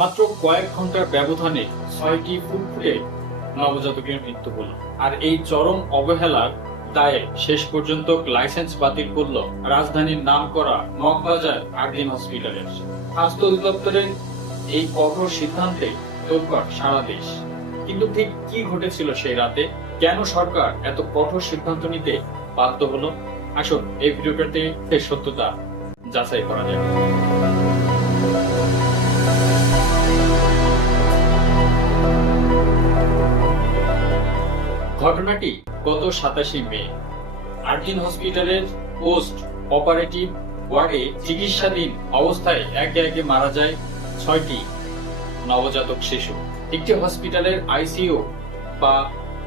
মাত্র কয়েক ঘন্টার ব্যবধানে 6টি ফুটফুটে নবজাতকের মৃত্যু হলো। আর এই চরম অবহেলার দায়ে শেষ পর্যন্ত লাইসেন্স বাতিল করল রাজধানীর নামকরা মগবাজার আরদিন হসপিটালের। স্বাস্থ্য অধিদপ্তরের এই কঠোর সিদ্ধান্তে তোলপাড় সারা দেশ। কিন্তু ঠিক কি ঘটেছিল সেই রাতে? কেন সরকার এত কঠোর সিদ্ধান্ত নিতে বাধ্য হলো? আসুন এই ভিডিওটাতে সত্যতা যাচাই করা যাক। ঘটনাটি গত 27 মে আরদিন হসপিটালের পোস্ট অপারেটিভ ওয়ার্ডে চিকিৎসাধীন অবস্থায় একে একে মারা যায় 6টি নবজাতক শিশু। একটি হসপিটালের আইসিইউ বা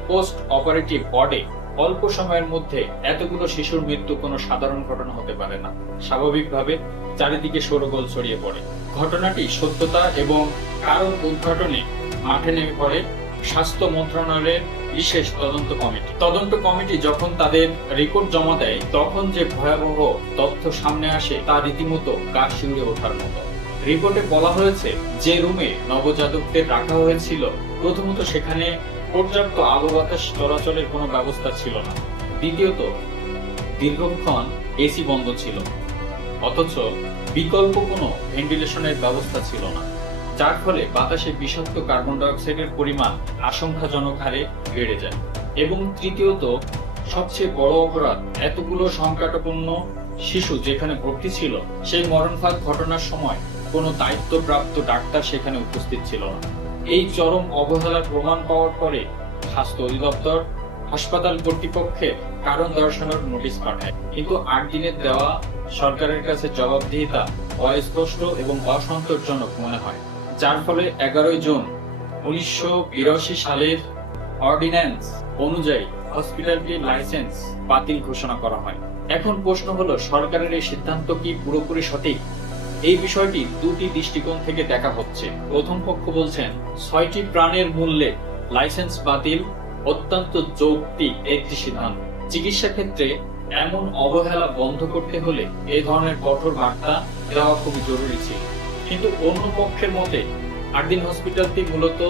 পোস্ট অপারেটিভ ওয়ার্ডে অল্প সময়ের মধ্যে এতগুলো শিশুর মৃত্যু কোনো সাধারণ ঘটনা হতে পারে না। স্বাভাবিকভাবে চারিদিকে শোরগোল ছড়িয়ে পড়ে। ঘটনাটি সত্যতা এবং কারণ উদ্ঘাটনে মাঠে নেমে পড়ে স্বাস্থ্য মন্ত্রণালয়ের বিশেষ তদন্ত কমিটি যখন তাদের রিপোর্ট জমা দেয়, তখন যে ভয়াবহ তথ্য সামনে আসে তা রীতিমতো গা শিউরে ওঠার মতো। রিপোর্টে বলা হয়েছে, যে রুমে নবজাতকদের রাখা হয়েছিল, প্রথমত সেখানে পর্যাপ্ত আলো বাতাস চলাচলের কোনো ব্যবস্থা ছিল না। দ্বিতীয়ত, দীর্ঘক্ষণ এসি বন্ধ ছিল, অথচ বিকল্প কোনো ভেন্টিলেশনের ব্যবস্থা ছিল না, যার ফলে বাতাসে বিষাক্ত কার্বন ডাই অক্সাইডের পরিমাণ আশঙ্কাজনক হারে বেড়ে যায়। এবং তৃতীয়ত, সবচেয়ে বড় অপরাধ, এতগুলো সংকটাপন্ন শিশু যেখানে ভর্তি ছিল, সেই মরণফাঁদ ঘটনার সময় কোনো দায়িত্বপ্রাপ্ত ডাক্তার সেখানে উপস্থিত ছিল না। এই চরম অবহেলার প্রমাণ পাওয়ার পরে স্বাস্থ্য অধিদপ্তর হাসপাতাল কর্তৃপক্ষের কারণ দর্শানোর নোটিশ পাঠায়। কিন্তু 8 দিনের দেওয়া সরকারের কাছে জবাবদিহিতা অস্পষ্ট এবং অসন্তোষজনক মনে হয়, যার ফলে 11 জুন 1982 সালের অর্ডিন্যান্স অনুযায়ী হসপিটালটির লাইসেন্স বাতিল ঘোষণা করা হয়। এখন প্রশ্ন হলো, সরকারের এই সিদ্ধান্ত কি পুরোপুরি সঠিক? এই বিষয়টি দুটি দৃষ্টিকোণ থেকে দেখা হচ্ছে। প্রথম পক্ষ বলছেন, 6টি প্রাণের মূল্যে লাইসেন্স বাতিল অত্যন্ত যৌক্তিক একটি সিদ্ধান্ত। চিকিৎসা ক্ষেত্রে এমন অবহেলা বন্ধ করতে হলে এই ধরনের কঠোর বার্তা দেওয়া খুব জরুরি ছিল। কিন্তু অন্য পক্ষের মতে, আরদিন হসপিটালটি মূলত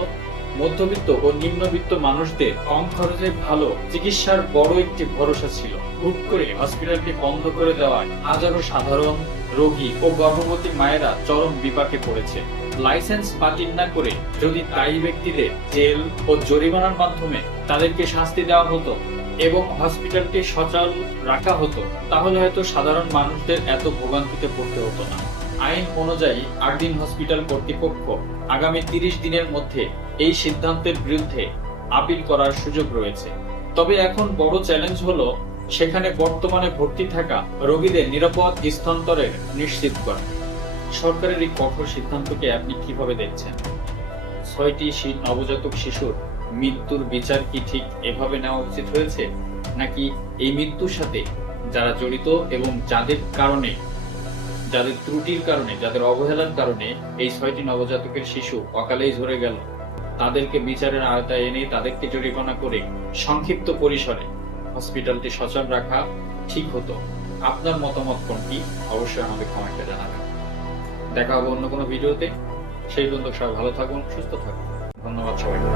মধ্যবিত্ত ও নিম্নবিত্ত মানুষদের কম খরচে ভালো চিকিৎসার বড় একটি ভরসা ছিল। হুট করে হসপিটালটি বন্ধ করে দেওয়ায় হাজারো সাধারণ রোগী ও গর্ভবতী মায়েরা চরম বিপাকে পড়েছে। লাইসেন্স বাতিল না করে যদি দায়ী ব্যক্তিদের জেল ও জরিমানার মাধ্যমে তাদেরকে শাস্তি দেওয়া হতো এবং হসপিটালটি সচল রাখা হতো, তাহলে হয়তো সাধারণ মানুষদের এত ভোগান্তিতে পড়তে হতো না। আইন অনুযায়ী আরদিন হসপিটাল কর্তৃপক্ষ আগামী 30 দিনের মধ্যে এই সিদ্ধান্তের বিরুদ্ধে আপিল করার সুযোগ রয়েছে। তবে এখন বড় চ্যালেঞ্জ হলো সেখানে বর্তমানে ভর্তি থাকা রোগীদের নিরাপদ স্থানান্তরের নিশ্চিত করা। সরকারের এই কঠোর সিদ্ধান্তকে আপনি কিভাবে দেখছেন? 6টি নবজাতক শিশুর মৃত্যুর বিচার কি ঠিক এভাবে নেওয়া উচিত হয়েছে, নাকি এই মৃত্যুর সাথে যারা জড়িত এবং যাদের ত্রুটির কারণে, যাদের অবহেলার কারণে এই 6টি নবজাতকের শিশু অকালেই ঝরে গেল, তাদেরকে বিচারের আওতায় এনে তাদেরকে জরিমানা করে সংক্ষিপ্ত পরিসরে হসপিটালটি সচল রাখা ঠিক হতো? আপনার মতামত কোনটি? অবশ্যই আমাদের কমেন্টে জানাবেন। দেখা হবে অন্য কোনো ভিডিওতে। সেই পর্যন্ত সবাই ভালো থাকুন, সুস্থ থাকুন। ধন্যবাদ সবাইকে।